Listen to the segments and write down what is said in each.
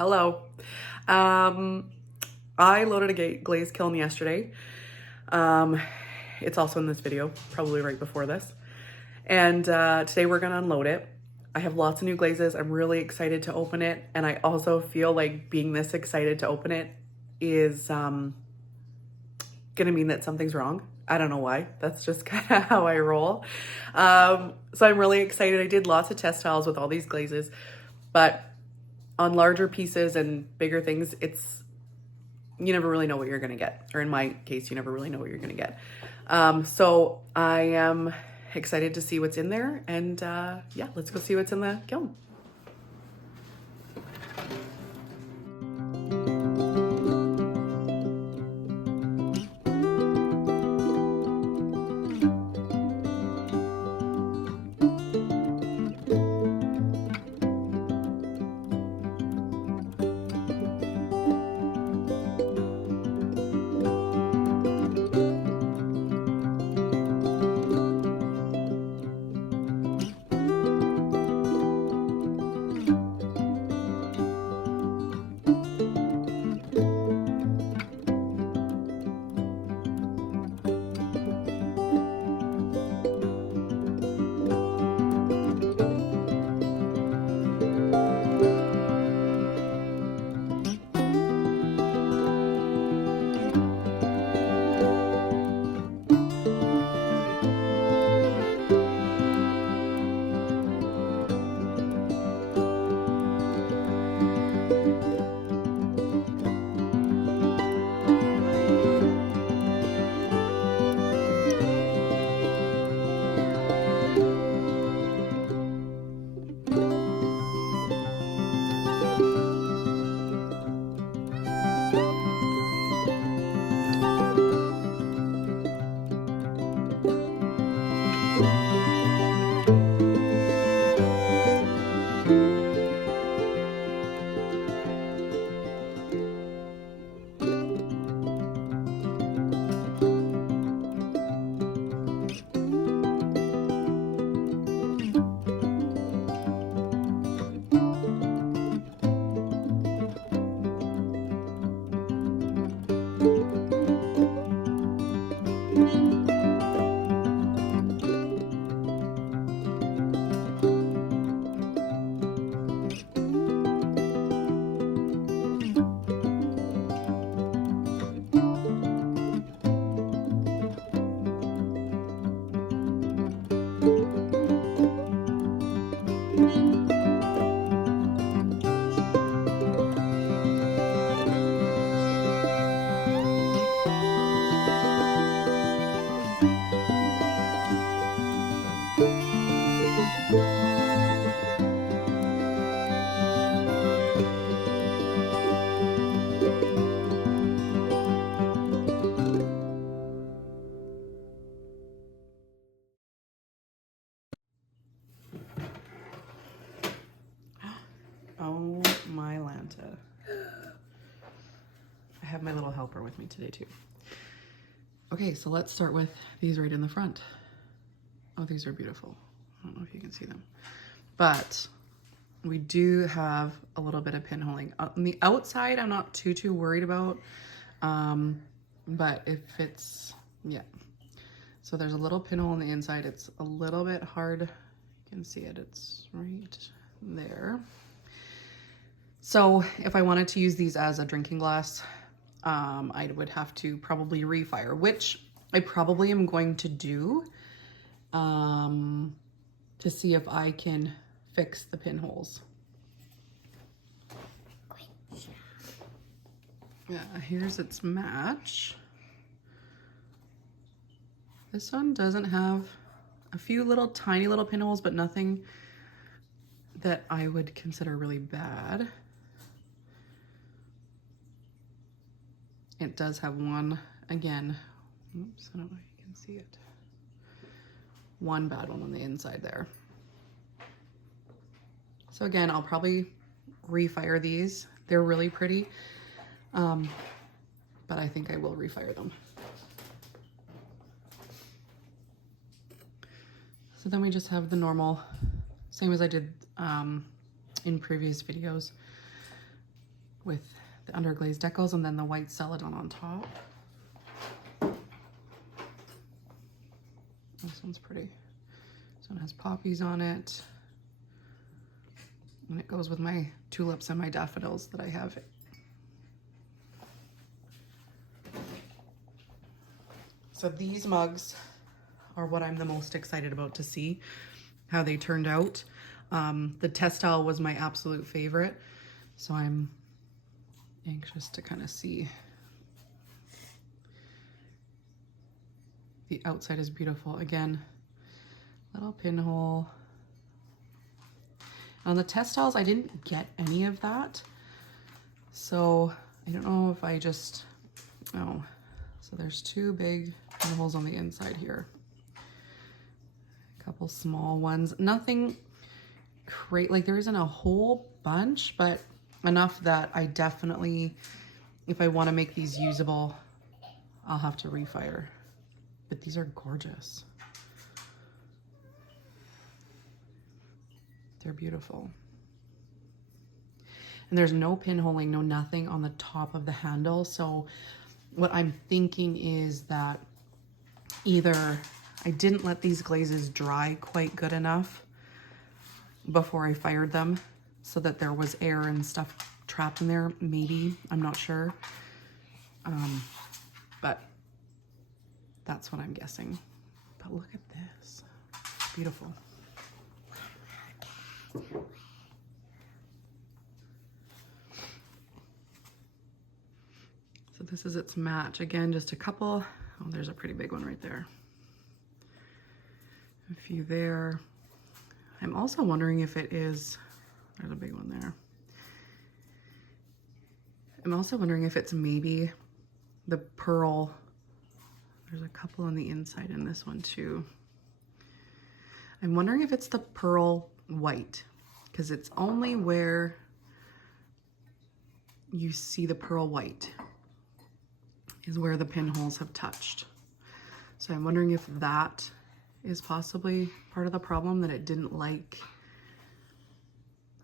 Hello. I loaded a glaze kiln yesterday. It's also in this video, probably right before this. And today we're gonna unload it. I have lots of new glazes. I'm really excited to open it. And I also feel like being this excited to open it is gonna mean that something's wrong. I don't know why. That's just kind of how I roll. So I'm really excited. I did lots of test tiles with all these glazes, but on larger pieces and bigger things, you never really know what you're gonna get. Or in my case, you never really know what you're gonna get. So I am excited to see what's in there, and yeah, let's go see what's in the kiln. Oh my Lanta. I have my little helper with me today too. Okay, so let's start with these right in the front. Oh, these are beautiful. I don't know if you can see them. But we do have a little bit of pinholing. On the outside, I'm not too worried about. But if it's, yeah. So there's a little pinhole on the inside. It's a little bit hard. You can see it, it's right there. So if I wanted to use these as a drinking glass, I would have to probably refire, which I probably am going to do to see if I can fix the pinholes. Yeah, here's its match. This one doesn't have a few little tiny little pinholes, but nothing that I would consider really bad. It does have one, again, oops, I don't know if you can see it. One bad one on the inside there. So again, I'll probably refire these. They're really pretty, but I think I will refire them. So then we just have the normal, same as I did in previous videos. with the underglaze decals and then the white celadon on top. This one's pretty. This one has poppies on it. And it goes with my tulips and my daffodils that I have. So these mugs are what I'm the most excited about to see how they turned out. The textile was my absolute favorite, so I'm anxious to kind of see. The outside is beautiful. Again, little pinhole. On the textiles, I didn't get any of that, so I don't know if I just, oh, so there's two big pinholes on the inside here. A couple small ones, nothing great, like there isn't a whole bunch, but enough that I definitely, if I want to make these usable, I'll have to refire. But these are gorgeous. They're beautiful. And there's no pinholing, no nothing on the top of the handle. So what I'm thinking is that either I didn't let these glazes dry quite good enough before I fired them so that there was air and stuff trapped in there, maybe, I'm not sure. But that's what I'm guessing. But look at this, beautiful. So this is its match. Again, just a couple. Oh, there's a pretty big one right there. A few there. I'm also wondering if it is, there's a big one there. I'm also wondering if it's maybe the pearl. There's a couple on the inside in this one too. I'm wondering if it's the pearl white, because it's only where you see the pearl white is where the pinholes have touched. So I'm wondering if that is possibly part of the problem, that it didn't like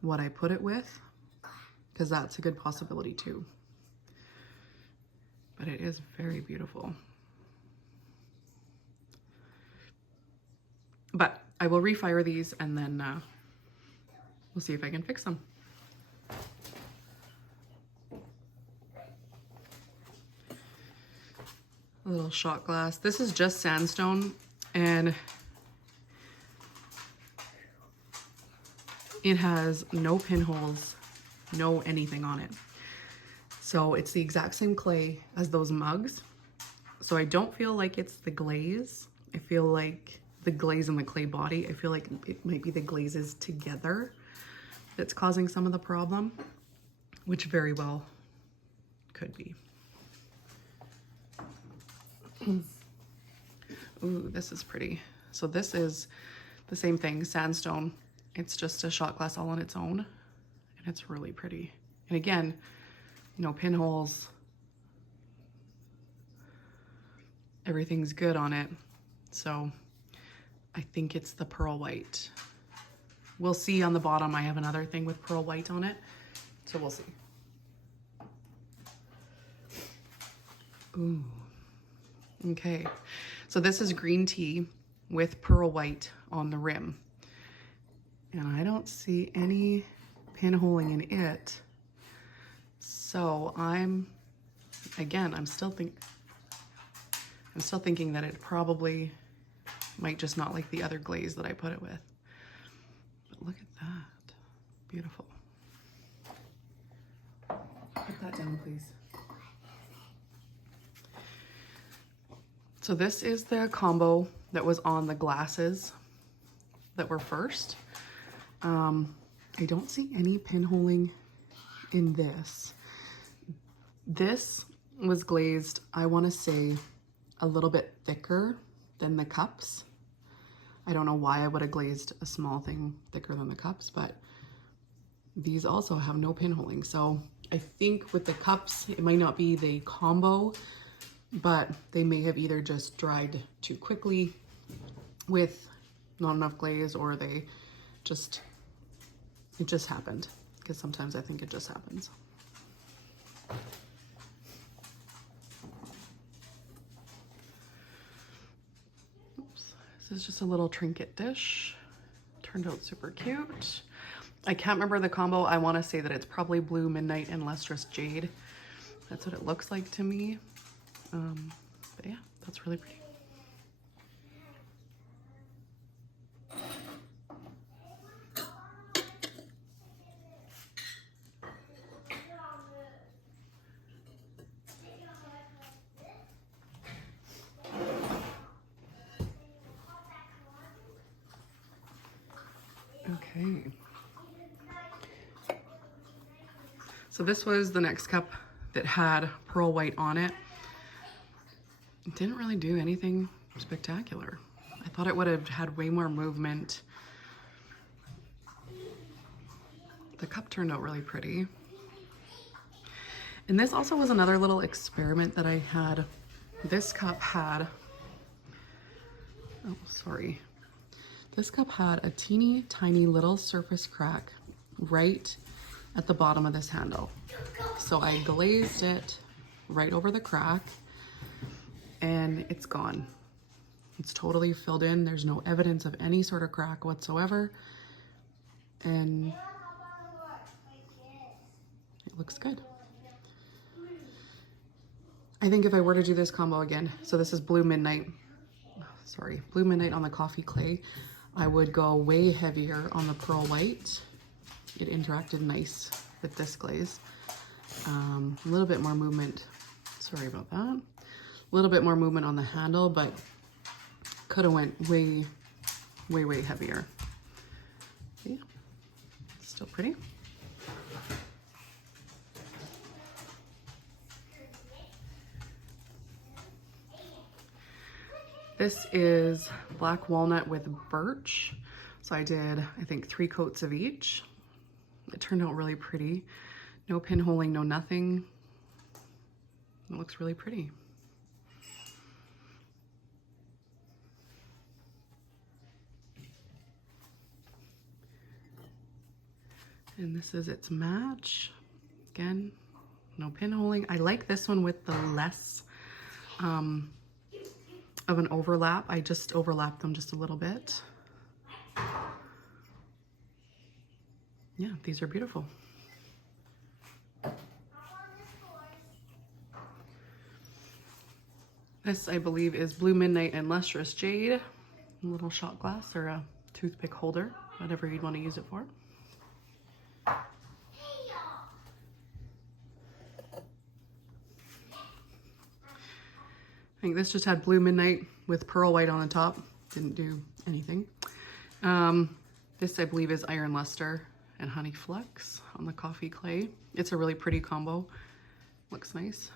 what I put it with, because that's a good possibility too. But it is very beautiful. But I will refire these and then we'll see if I can fix them. A little shot glass. This is just sandstone and it has no pinholes, no anything on it. So it's the exact same clay as those mugs. So I don't feel like it's the glaze. I feel like the glaze and the clay body, I feel like it might be the glazes together that's causing some of the problem, which very well could be. Ooh, this is pretty. So this is the same thing, sandstone. It's just a shot glass all on its own, and it's really pretty. And again, no pinholes. Everything's good on it. So I think it's the pearl white. We'll see on the bottom. I have another thing with pearl white on it, so we'll see. Ooh, okay. So this is green tea with pearl white on the rim. And I don't see any pinholing in it. So I'm still thinking that it probably might just not like the other glaze that I put it with. But look at that, beautiful. Put that down, please. So this is the combo that was on the glasses that were first. I don't see any pinholing in this. This was glazed, I want to say, a little bit thicker than the cups. I don't know why I would have glazed a small thing thicker than the cups, but these also have no pinholing. So I think with the cups, it might not be the combo, but they may have either just dried too quickly with not enough glaze, or it just happened, because sometimes I think it just happens. is just a little trinket dish. Turned out super cute. I can't remember the combo. I want to say that it's probably Blue Midnight and Lustrous Jade. That's what it looks like to me. But yeah, that's really pretty. Okay. So this was the next cup that had pearl white on it. It didn't really do anything spectacular. I thought it would have had way more movement. The cup turned out really pretty. And this also was another little experiment that I had. This cup had, oh, sorry. This cup had a teeny tiny little surface crack right at the bottom of this handle. So I glazed it right over the crack and it's gone. It's totally filled in. There's no evidence of any sort of crack whatsoever. And it looks good. I think if I were to do this combo again, so this is Blue Midnight, Blue Midnight on the coffee clay, I would go way heavier on the pearl white. It interacted nice with this glaze. A little bit more movement, sorry about that. A little bit more movement on the handle, but could have went way, way, way heavier. Yeah, still pretty. This is black walnut with birch. So I did, I think, 3 coats of each. It turned out really pretty. No pinholing, no nothing. It looks really pretty. And this is its match. Again, no pinholing. I like this one with the less of an overlap. I just overlapped them just a little bit. Yeah, these are beautiful. This, I believe, is Blue Midnight and Lustrous Jade. A little shot glass or a toothpick holder, whatever you'd want to use it for. I think this just had Blue Midnight with pearl white on the top. Didn't do anything. This, I believe, is Iron Luster and Honey Flux on the coffee clay. It's a really pretty combo. Looks nice.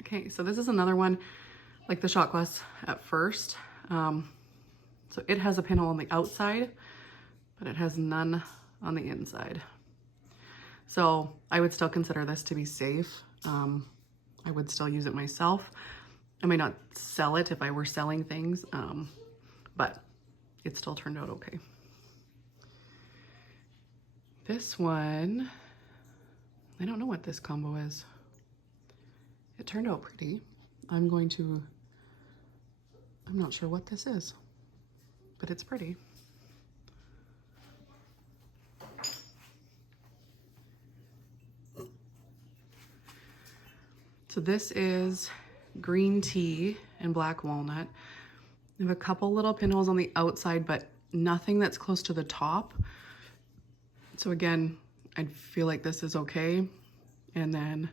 Okay, so this is another one like the shot glass at first. So it has a pinhole on the outside, but it has none on the inside. So I would still consider this to be safe. I would still use it myself. I might not sell it if I were selling things, but it still turned out okay. This one, I don't know what this combo is. It turned out pretty. I'm not sure what this is, but it's pretty. So this is green tea and black walnut. I have a couple little pinholes on the outside, but nothing that's close to the top. So again, I feel like this is okay. And then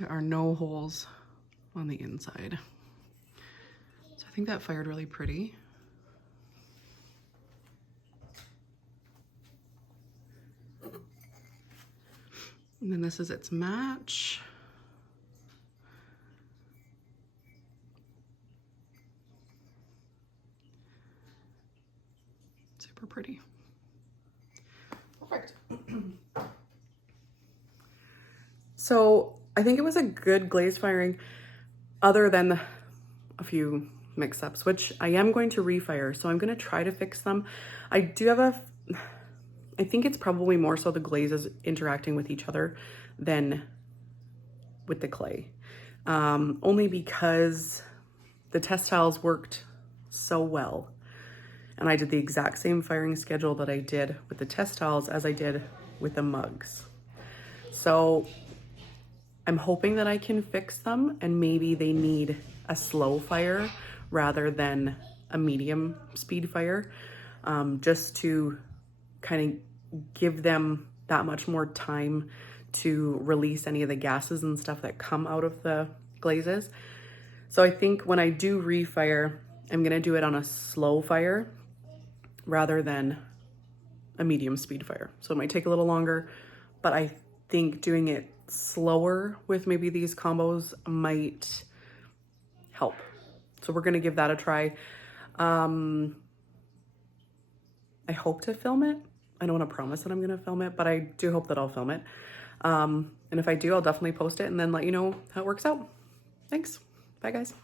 there are no holes on the inside. So I think that fired really pretty. And then this is its match. Super pretty. Perfect. So I think it was a good glaze firing other than a few mix-ups, which I am going to refire. So I'm going to try to fix them. I do have I think it's probably more so the glazes interacting with each other than with the clay. Only because the test tiles worked so well. And I did the exact same firing schedule that I did with the test tiles as I did with the mugs. So I'm hoping that I can fix them, and maybe they need a slow fire rather than a medium speed fire, just to kind of give them that much more time to release any of the gases and stuff that come out of the glazes. So I think when I do refire, I'm gonna do it on a slow fire rather than a medium speed fire. So it might take a little longer, but I think doing it slower with maybe these combos might help. So we're gonna give that a try. I hope to film it. I don't want to promise that I'm gonna film it, but I do hope that I'll film it. And if I do, I'll definitely post it and then let you know how it works out. Thanks. Bye, guys.